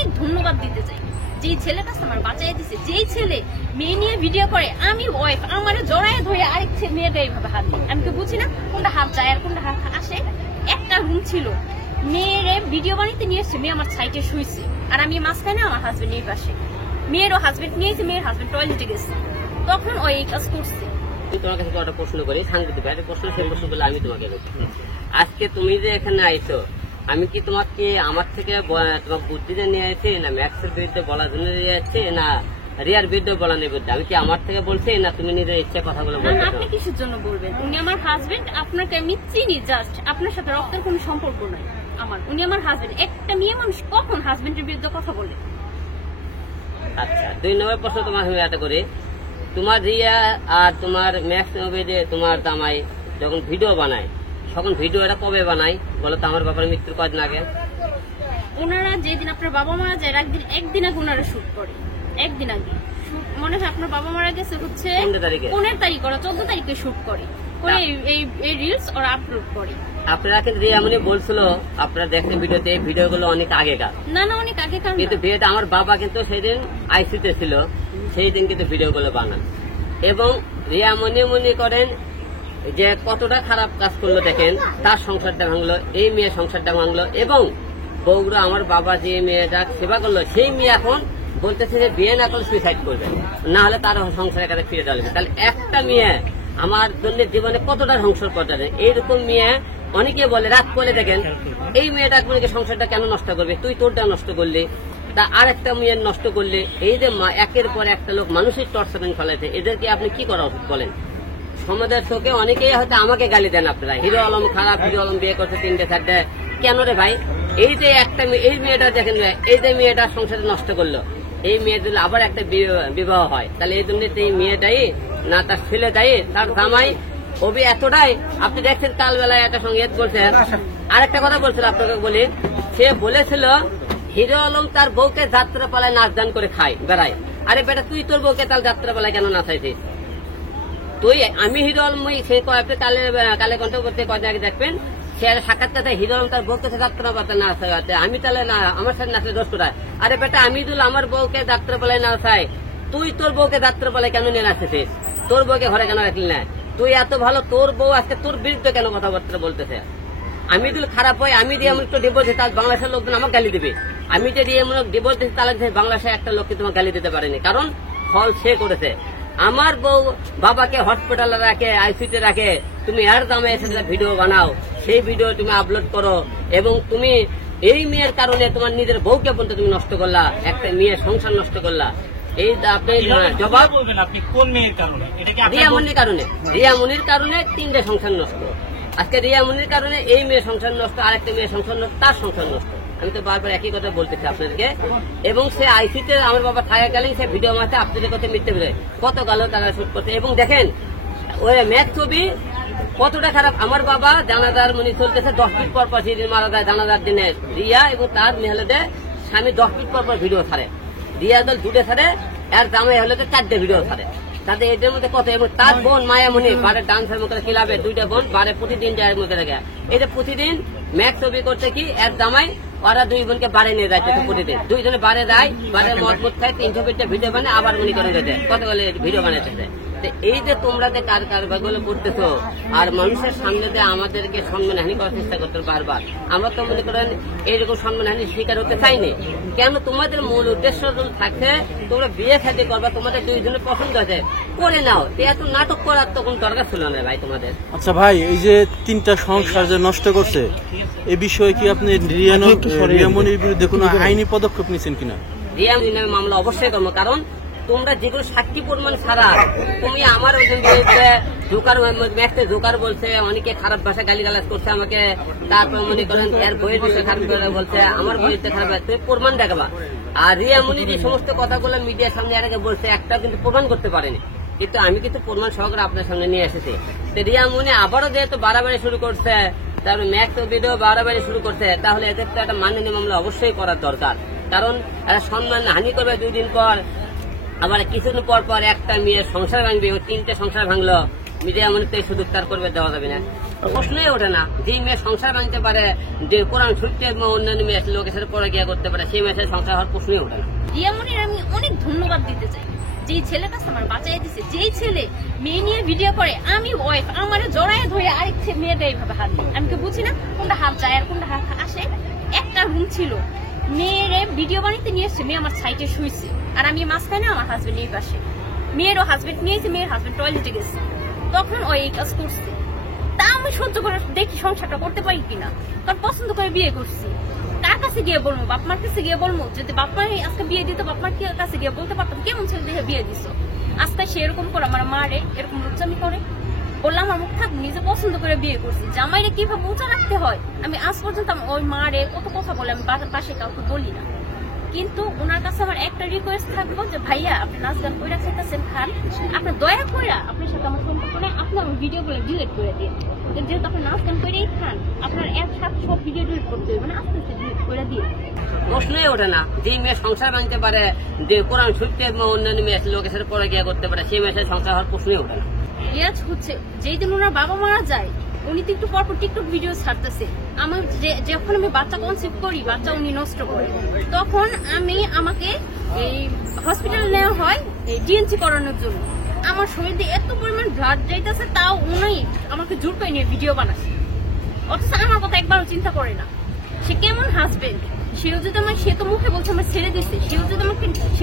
অনেক ধন্যবাদ দিতে চাই। যেই ছেলের কাছে আমার বাঁচাই দিছে, যেই ছেলে মেয়ে নিয়ে ভিডিও করে, আমি ওয়াইফ আমার জড়ায় ধরে আরেক মেয়েটা এইভাবে হাত দিই, আমি তো বুঝি না কোনটা হাত যায় আর কোনটা হাত আসে। একটা রুম ছিল, মেয়েরে ভিডিও বানিয়ে নিয়ে এসছে, মেয়ে আমার সাইডে শুয়েছে আর আমি মাঝখানে, আমার হাজবেন্ড এই পাশে। মেয়েরও হাজবেন্ড নিয়েছে, মেয়ের হাজবেন্ড টয়লেটে গেছে, তখন ওই কাজ করছে। তোমার কাছে একটা প্রশ্ন করি, সাংবাদিক একটা প্রশ্ন, সেই প্রশ্নগুলো আমি তোমাকে আজকে তুমি যে এখানে আইছো, আমি কি তোমাকে আমার থেকে তোমার বুদ্ধিতে নিয়ে আসছি, না ম্যাক্সের বিরুদ্ধে বলার জন্য নিয়ে আসছি, না রিয়ার বিরুদ্ধে বলা নেই বুদ্ধি? আমি কি আমার থেকে বলছি, না তুমি নিজের ইচ্ছা কথাগুলো বলছো? আপনি কিসের জন্য বলবেন? উনি আমার হাজবেন্ড, আপনাকে আমি চিনি, জাস্ট আপনার সাথে রক্তের কোনো সম্পর্ক নাই আমার। উনি আমার হাজবেন্ড। একটা মেয়ে মানুষ কখন হাজবেন্ডের বিরুদ্ধে কথা বলে? আচ্ছা, 2 নম্বর প্রশ্ন তোমার আমি এটা করি, তোমার রিয়া আর তোমার ম্যাক্স নবীরে তোমার জামাই যখন ভিডিও বানায়, তখন ভিডিওটা কবে বানায় বলো তো? আমার বাবার মৃত্যুর কয়দিন আগে। ওনারা যেদিন আপনার বাবা মারা যায় একদিন আগে ওনারা শুট করে, একদিন আগে মনে হয় আপনার বাবা মারা গেছে হচ্ছে 15 তারিখ, ওরা 14 তারিখে শুট করে এই রিলস ওরা আপলোড করে। আপনারা কিন্তু রিয়ামনি বলছিল আপনারা দেখেন ভিডিওতে, এই ভিডিওগুলো অনেক আগেকার। না না, অনেক আগেকার, কিন্তু ভিডিওটা আমার বাবা কিন্তু সেদিন আইসিতে ছিল, সেই দিন কিন্তু ভিডিওগুলো বানান। এবং রিয়ামনি মনে করেন যে কতটা খারাপ কাজ করলো দেখেন, তার সংসারটা ভাঙলো, এই মেয়ের সংসারটা ভাঙলো, এবং বউরা আমার বাবা যে মেয়েটা সেবা করলো, সেই মেয়ে এখন বলতেছে যে বিয়ে না করলে সুইসাইড করবে, না হলে তার সংসারের কাছে ফিরে যাবে। তাহলে একটা মেয়ে আমার জন্য জীবনে কতটা সংসার করতে, এইরকম মেয়ে অনেকে বলে, রাত করে দেখেন এই মেয়েটা সংসারটা কেন নষ্ট করবে, তুই তোরটা নষ্ট করলি, তা আর একটা মেয়ের নষ্ট করলে। এই যে একের পর একটা লোক মানসিক টর্চারিং ফেলাইছে, এদেরকে আপনি কি করা উচিত বলেন? সমাজের চোখে অনেকেই হয়তো আমাকে গালি দেন আপনারা, হিরো আলম খারাপ, হিরো আলম বিয়ে করছে 3টে 4টে, কেন রে ভাই? এই যে একটা এই মেয়েটা দেখেন, এই যে মেয়েটা সংসারে নষ্ট করলো, এই মেয়ের যদি আবার একটা বিবাহ হয়, তাহলে এই জন্য এই মেয়েটাই না তার ছেলেটাই, তার জামাই অবি এতটাই। আপনি দেখছেন কালবেলায় একটা সঙ্গে বলছেন, আরেকটা কথা বলছিল আপনাকে বলি, সে বলেছিল হিরো আলম তার বউকে যাত্রাপালায় নাচ গান করে খায় বেড়ায়। আরে বেটা, তুই তোর বউকে তার যাত্রাপালায় কেন নাচাইছিস? তুই আমি হিরো আলম কালে কণ্ঠ করতে কয়দিন আগে দেখবেন, সে সাক্ষাৎকার হিরো আলম তার বউকে যাত্রাপালায় নাচাতে, আমি তাহলে না আমার সাথে নাচলে দোষ কোথায়? আরে বেটা, আমি আমার বউকে যাত্রাপালায় নাচাই, তুই তোর বউকে যাত্রাপালায় কেন নিয়ে নাচতেছিস? তোর বউকে ঘরে কেন রাখলি না? তুই এত ভালো, তোর বউ আজকে তোর বিরুদ্ধে কেন কথাবার্তা বলতেছে? আমি যদি খারাপ হয়, আমি দিয়ে এমন একটু ডিভোর্স দিই, তাহলে বাংলাদেশের লোকজন আমাকে গালি দেবে। আমি যে দিয়ে এমন ডিভোর্স দিচ্ছি, তাহলে বাংলাদেশের একটা লোককে তোমাকে গালি দিতে পারেনি, কারণ ফল সে করেছে। আমার বউ বাবাকে হসপিটালে রাখে, আইসিউতে রাখে, তুমি এর দামে এসে ভিডিও বানাও, সেই ভিডিও তুমি আপলোড করো, এবং তুমি এই মেয়ের কারণে তোমার নিজের বউকে বলতে তুমি নষ্ট করলা, একটা মেয়ের সংসার নষ্ট করলা। এই আপনি জবাব বলবেন আপনি কোন মেয়ের কারণে? রিয়ামনির কারণে, রিয়ামনির কারণে 3টে সংসার নষ্ট। আজকে রিয়ামনির কারণে এই মেয়ের সংসার নষ্ট, আরেকটা মেয়ের সংসার নষ্ট, তার সংসার নষ্ট। আমি তো বারবার একই কথা বলতেছি আপনাদেরকে। এবং সে আইসিতে আমার বাবা থাকাকালীন সে ভিডিও মারতে, আপনাদের কথা মিথ্যে বলে কত গালো তারা শুট করছে। এবং দেখেন ওই ম্যাচ ছবি কতটা খারাপ। আমার বাবা জানাজার মনে চলতেছে, 10 ফিট পর পর সেদিন মারা যায়, জানাজার দিনে রিয়া এবং তার মেহলেদের স্বামী 10 ফিট পর পর ভিডিও ছাড়ে, রিয়া দল 2টে ছাড়ে, আর জামাই হলে 4টে ভিডিও ছাড়ে। তাদের এদের মধ্যে কত, এবং তার বোন মায়ামণি বারে ডান্সের মধ্যে খেলাবে, 2টা বোন বারে প্রতিদিন যায় মধ্যে রেখে, এই যে প্রতিদিন ম্যাচ ছবি করতে কি এক জামাই, ওরা 2 বোনকে বাড়ি নিয়ে যাচ্ছে প্রতিদিন, 2 জনে বাড়ে যায়, বাড়ে মত খায়, 300 ফিটটা ভিডিও বানায়, আবার মনে করে যেতে কতগুলো ভিডিও বানাইতেছে। এই যে তোমরা যে কারবারগুলো করতেছো, আর মানুষের সামনে যে আমাদেরকে সম্মানহানি করার চেষ্টা করতে বারবার, আমরা তো মনে করেন এইরকম সম্মানহানির শিকার হতে চাইনি। কেন? তোমাদের মূল উদ্দেশ্য থাকছে তোমরা বিয়ে শাদী করবা, তোমাদের 2 জনের পছন্দ আছে, করে নাও, এত নাটক করার তো কোনো দরকার ছিল না ভাই তোমাদের। আচ্ছা ভাই, এই যে 3টা সংসার যে নষ্ট করছে, এই বিষয়ে কি আপনি রিয়ামনির বিরুদ্ধে কোনো আইনি পদক্ষেপ নিয়েছেন কিনা? রিয়ামনির নামে মামলা অবশ্যই করবো, কারণ তোমরা যেগুলো সাক্ষী প্রমাণ ছাড়া তুমি আমার জোকার বলছে, অনেকে খারাপ ভাষা গালিগালাজ করছে আমাকে, তারপর মনে করেন এর বইয়ের বিষয়ে খারাপ বলছে, আমার বইতে খারাপ, তুমি প্রমাণ দেখাবা। আর রিয়ামনি যে সমস্ত কথাগুলো মিডিয়ার সামনে এর আগে বলছে, একটা কিন্তু প্রমাণ করতে পারেনি, কিন্তু আমি কিন্তু প্রমাণ সহকারে আপনার সামনে নিয়ে এসেছি। রিয়ামনি আবারও যেহেতু বাড়াবাড়ি শুরু করছে, তারপর ম্যাক্স ভিডিও বাড়াবাড়ি শুরু করছে, তাহলে এদের তো একটা মাননীয় মামলা অবশ্যই করার দরকার, কারণ এরা সম্মান হানি করবে 2 দিন পর, আবার কিছুদিন পর পর একটা মেয়ের সংসার ভাঙবে, 3টে সংসার ভাঙলো, মিডিয়া মনে তো সুযোগ তার করবে দেওয়া যাবে না। প্রশ্নই ওঠে না যে মেয়ে সংসার বাঁধতে পারে, যে কোরআন ছুটতে অন্যান্য মেয়ে লোকের সাথে পরে গিয়ে করতে পারে, সেই মেয়ের সংসার হওয়ার প্রশ্নই ওঠে না। রিয়ামনির আমি অনেক ধন্যবাদ দিতে চাই, যেই ছেলেটা আমার বাঁচাই দিছে, যেই ছেলে মেয়ে নিয়ে ভিডিও করে, আমি ওয়াইফ আমার জড়ায় ধরে আরেক মেয়েটা এইভাবে হাত দিই, আমি তো বুঝি না কোনটা হাত যায় আর কোনটা হাত আসে। একটা রুম ছিল, মেয়ের ভিডিও বানাইতে নিয়ে এসছে, মেয়ে আমার সাইডে শুয়েছে আর আমি মাঝখানে, আমার হাজবেন্ড এই পাশে, মেয়েরও হাজবেন্ড নিয়েছে, মেয়ের হাজবেন্ড টয়লেটে গেছে, তখন ওই এই কাজ করছে। তা আমি সহ্য করে দেখি সংসারটা করতে পারি কিনা, কারণ পছন্দ করে বিয়ে করছি। কার কাছে গিয়ে বলবো? বাপমার কাছে গিয়ে বলবো? যদি বাপমার আজকে বিয়ে দিত, বাপমার কাছে গিয়ে বলতে পারতাম কেমন ছেলে দেখে বিয়ে দিস, আজকে সে এরকম করে আমার মারে এরকম লুচ্চামি করে। বললাম আমার মুখ থাক, নিজে পছন্দ করে বিয়ে করছি, জামাইরে কিভাবে উঁচা রাখতে হয় আমি আজ পর্যন্ত ওই মারে কত কথা বলে আমি পাশে কাউকে বলি না। কিন্তু ওনার কাছে আমার একটা রিকোয়েস্ট থাকবো যে ভাইয়া আপনি নাচ গান করে চাইতেছেন খান, আপনার দয়া করে আপনার সাথে আমার সম্পর্ক নেই, আপনি আমার ভিডিওগুলো ডিলিট করে দিন। যেহেতু আপনি নাচ গান করেই খান, আপনার একসাথে সব ভিডিও ডিলিট করতে হবে, মানে আস্তে আস্তে ডিলিট করে দিন। প্রশ্নই ওঠে না যে মেয়ে সংসার বাঁধতে পারে, যে কোরআন ছুটতে অন্যান্য মেয়ে লোকের সাথে পরে গিয়ে করতে পারে, সেই মেয়ের সংসার হওয়ার প্রশ্নই ওঠে না। রিয়াজ হচ্ছে যেই দিন ওনার বাবা মারা যায়, উনি তো একটু পরপর টিকটক ভিডিও ছাড়তেছে। আমার যখন আমি বাচ্চা কনসিভ করি, বাচ্চা উনি নষ্ট করে, তখন আমাকে এই হসপিটাল নেওয়া হয় ডিএনসি করানোর জন্য। আমার শরীরে এত পরিমাণ ব্লাড যাইতেছে, তাও উনি আমাকে জোর করে নিয়ে ভিডিও বানাচ্ছে, অথচ আমার কথা একবারও চিন্তা করে না। সে কেমন হাজবেন্ড? সেও যদি সে তো মুখে বলছে আমার ছেড়ে দিচ্ছে, সে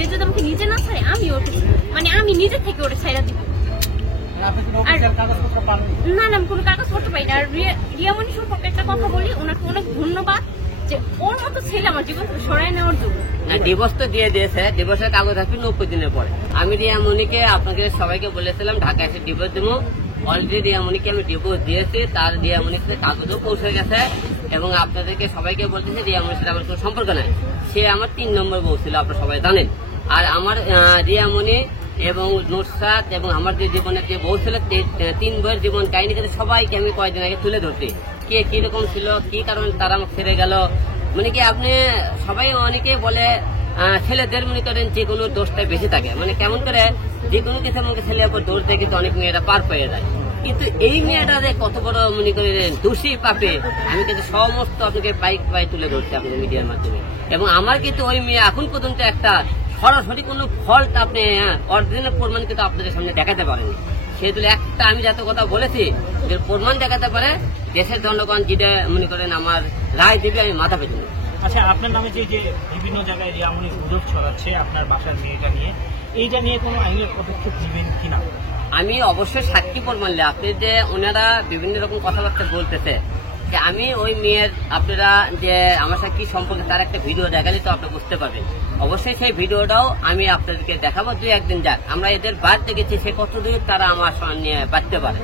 যদি আমাকে নিজে না ছাড়ে, আমি ওকে মানে আমি নিজে থেকে ওটা ছেড়ে দিব। না আমি কোনো কাগজপত্র পাই না। আর রিয়ামনি সম্পর্কে একটা কথা বলি, ওনাকে অনেক ধন্যবাদ যে ওর মতো ছেলে আমার জীবন থেকে সরাই নেওয়ার জন্য। ডিভোর্স তো দিয়ে দিয়েছে, ডিভোর্সের কাগজ আসবে 90 দিনের পরে। আমি রিয়ামনিকে আপনাকে সবাইকে বলেছিলাম ঢাকা এসে ডিভোর্স দেবো, অলরেডি রিয়ামনিকে আমি ডিভোর্স দিয়েছি, তার রিয়ামনির সাথে কাগজও পৌঁছে গেছে। এবং আপনাদেরকে সবাইকে বলতেছি রিয়ামনির সাথে আমার কোনো সম্পর্ক নাই, সে আমার 3 নম্বর বউ ছিল, আপনারা সবাই জানেন। আর আমার রিয়ামনি এবং নুসরাত এবং আমার যে জীবনের যে বউ ছিল, 3 বইয়ের জীবন কাহিনী কিন্তু সবাইকে আমি কয়েকদিন আগে তুলে ধরছি, কে কিরকম ছিল, কি কারণে তারা আমাকে ছেড়ে গেল। মানে কি আপনি সবাই অনেকে বলে ছেলেদের মনে করেন যে কোনো দোষটা বেশি থাকে, মানে কেমন করে যে কোনো কিছু আমাকে ছেলের উপর দোষ দেয়, কিন্তু অনেক মেয়েরা পার পেয়ে যায়। কিন্তু এই মেয়েটা যে কত বড় মনে করেন দোষী পাপে, আমি কিন্তু সমস্ত আপনাকে পাই তুলে ধরছি আপনাদের মিডিয়ার মাধ্যমে। এবং আমার কিন্তু ওই মেয়ে এখন পর্যন্ত একটা সরাসরি কোনো ফল্ট আপনি অরিজিনাল প্রমাণ কিন্তু আপনাদের সামনে দেখাতে পারেনি। সেহেতু একটা আমি যত কথা বলেছি যে প্রমাণ দেখাতে পারে, দেশের জনগণ যেটা মনে করেন আমার রায় দিবে, আমি মাথা পেতে নেব। আচ্ছা, আপনার নামে যে বিভিন্ন জায়গায় রিয়ামনি গুজব ছড়াচ্ছে আপনার বাসার মেয়েটা নিয়ে, এইটা নিয়ে কোনো আইনের পদক্ষেপ নেবেন কিনা? আমি অবশ্যই সাক্ষী প্রমাণলে আপনি যে ওনারা বিভিন্ন রকম কথাবার্তা বলতেছে, যে আমি ওই মেয়ের আপনারা যে আমার সাথে কি সম্পর্কে তার একটা ভিডিও দেখালে তো আপনি বুঝতে পারবেন। অবশ্যই সেই ভিডিওটাও আমি আপনাদেরকে দেখাবো, 2-1 দিন যাক, আমরা এদের বাদ দেখেছি সে কতদূর তারা আমার নিয়ে বাঁচতে পারে।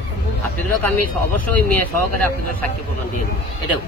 আপনাদেরকে আমি অবশ্যই ওই মেয়ে সহকারে আপনাদের সাক্ষী প্রমাণ দিয়ে দেবো, এটাও।